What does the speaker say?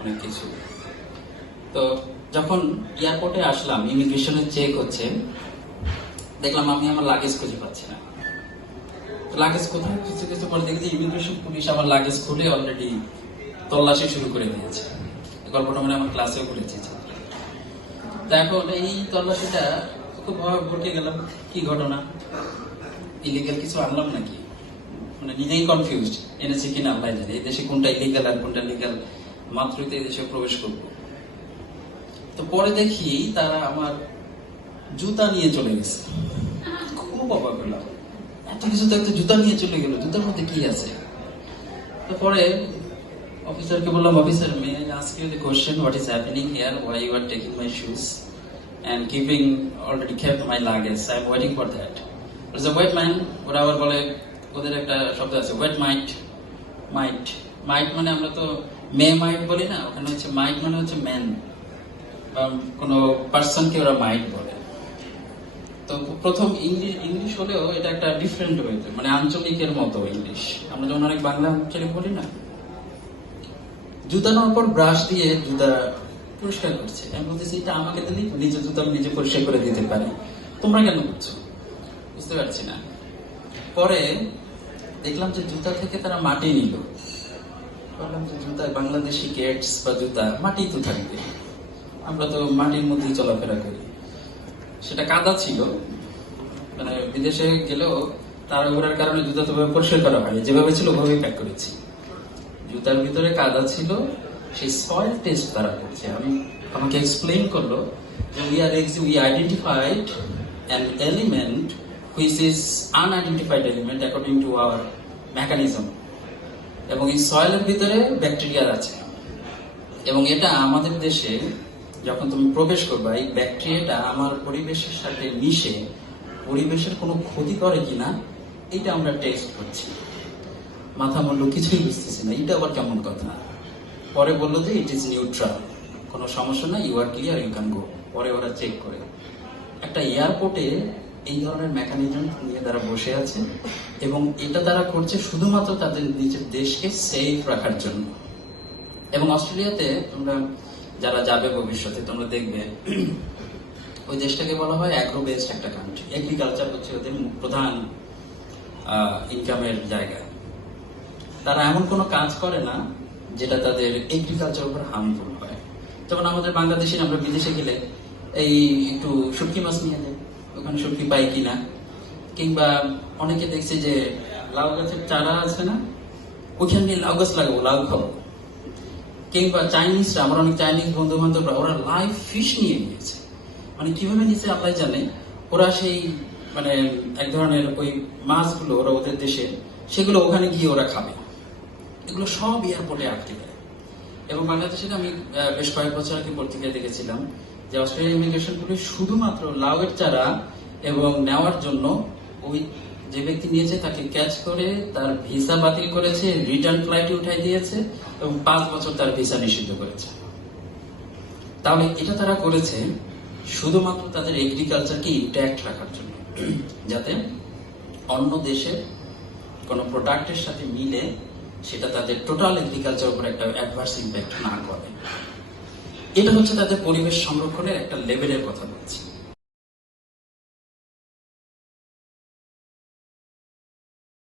অনেক কিছু। তো যখন এয়ারপোর্টে আসলাম, ইমিগ্রেশনের চেক হচ্ছে, দেখলাম আমি আমার লাগেজ খুঁজে পাচ্ছি না। লাগেজ কোথায় খুঁজতে খুঁজতে পরে দেখি যে ইমিগ্রেশন পুলিশ আমার লাগেজ খুলে অলরেডি তল্লাশি শুরু করে দিয়েছে। গল্পটা মানে আমার ক্লাসেও বলেছি। তা এখন এই তল্লাশিটা খুব ভয় ভরকে গেলাম, কি ঘটনা, ইলিগাল কিছু আনলাম নাকি, মানে নিজেই কনফিউজড, এনেছি কিনা আল্লাহ জানে, এই দেশে কোনটা ইলিগাল আর কোনটা লিগাল, মাত্রই তো এই দেশে প্রবেশ করবো। তো পরে দেখি তারা আমার জুতা নিয়ে চলে গেছে। খুব অবাক হলাম, এত কিছু তো একটা জুতা নিয়ে চলে গেল, জুতার মধ্যে কি আছে। তো পরে অফিসারকে বললাম, officer may I ask you the question, what is happening here, why you are taking my shoes and keeping already kept my luggage, I am waiting for that. There's a wait man, ওরা আবার বলে, ওদের একটা শব্দ আছে wait might মানে আমরা তো মে মাইট বলি না, ওখানে হচ্ছে মাইট মানে হচ্ছে ম্যান, কোন পার্সনকে ওরা মাইট বলে। তো প্রথম ইংলিশ হলেও এটা একটা ডিফারেন্ট হয়েছে, মানে আঞ্চলিকের মতো ইংলিশ, আমরা যেমন অনেক বাংলা আঞ্চলিক বলি না। জুতা নেওয়ার পর ব্রাশ দিয়ে জুতা পরিষ্কার করছে, আমি বলতেছি এটা আমাকে দিলি, নিজের জুতা আমি নিজে পরিষ্কার করে দিতে পারি, তোমরা কেন করছো, বুঝতে পারছি না। পরে দেখলাম যে জুতা থেকে তারা মাটি নিল। বললাম যে জুতা, বাংলাদেশি গেটস বা জুতা মাটি তো থাকবে, আমরা তো মাটির মধ্যেই চলাফেরা করি। সেটা কাদা ছিল, মানে বিদেশে গেলেও তাড়াহুড়ার কারণে জুতা তো পরিষ্কার করা হয়, যেভাবে ছিল ওভাবেই প্যাক করেছি। জুতার ভিতরে কাদা ছিল, সেই সয়েল টেস্ট তারা করছে। আমাকে এক্সপ্লেইন করলো যে we identified an element which is unidentified element according to our mechanism, এবং এই সয়েলের ভিতরে ব্যাকটেরিয়া আছে, এবং এটা আমাদের দেশে যখন তুমি প্রবেশ করবা, এই ব্যাকটেরিয়াটা আমার পরিবেশের সাথে মিশে পরিবেশের কোনো ক্ষতি করে কিনা এটা আমরা টেস্ট করছি। মাথা মূল্য কিছুই বুঝতেছি না, এটা আবার কেমন কথা। পরে বললো যে ইট ইজ নিউট্রাল, কোনো সমস্যা না, you are clear, you can go. পরে ওরা চেক করে। একটা এয়ারপোর্টে এই ধরনের মেকানিজম নিয়ে তারা বসে আছে, এবং এটা তারা করছে শুধুমাত্র তাদের নিজের দেশকে সেফ রাখার জন্য। এবং অস্ট্রেলিয়াতে তোমরা যারা যাবে ভবিষ্যতে, তোমরা দেখবে ওই দেশটাকে বলা হয় অ্যাগ্রো বেসড একটা কান্ট্রি। এগ্রিকালচার হচ্ছে ওদের প্রধান ইনকামের জায়গা। তারা এমন কোনো কাজ করে না যেটা তাদের এগ্রিকালচার উপর হার্মফুল হয়। যেমন আমাদের বাংলাদেশে আমরা বিদেশে গেলে এই একটু শুটকি মাছ নিয়ে যাই, ওখানে শুটকি পাই কিনা, কিংবা অনেকে দেখছে যে লাউ গাছের চারা আছে না, ওইখানে নিয়ে লাউ গাছ লাগাবো, লাউ খাবো। কিংবা চাইনিজরা, আমার অনেক চাইনিজ বন্ধু বান্ধবরা, ওরা লাইভ ফিশ নিয়ে নিয়েছে। মানে কিভাবে নিয়েছে আল্লাহ জানে। ওরা সেই মানে এক ধরনের ওই মাছগুলো ওরা ওদের দেশে, সেগুলো ওখানে গিয়ে ওরা খাবে। এগুলো সব এয়ারপোর্টে আটকে দেয়। এবং বাংলাদেশে আমি বেশ কয়েক বছর আগে পত্রিকায় দেখেছিলাম যে অস্ট্রেলিয়ান ইমিগ্রেশন পুলিশ শুধুমাত্র লাউয়ের চারা এবং নেওয়ার জন্য ওই যে ব্যক্তি নিয়েছে তাকে ক্যাচ করে তার ভিসা বাতিল করেছে, রিটার্ন ফ্লাইটে উঠাই দিয়েছে, এবং 5 বছর তার ভিসা নিষিদ্ধ করেছে। তাহলে এটা তারা করেছে শুধুমাত্র তাদের এগ্রিকালচারকে ইন্ট্যাক্ট রাখার জন্য, যাতে অন্য দেশের কোনো প্রোডাক্টের সাথে মিলে সেটা তাদের টোটাল এগ্রিকালচার উপর একটা অ্যাডভার্স ইম্প্যাক্ট না করে। এটা হচ্ছে তাদের পরিবেশ সংরক্ষণের একটা লেভেলের কথা।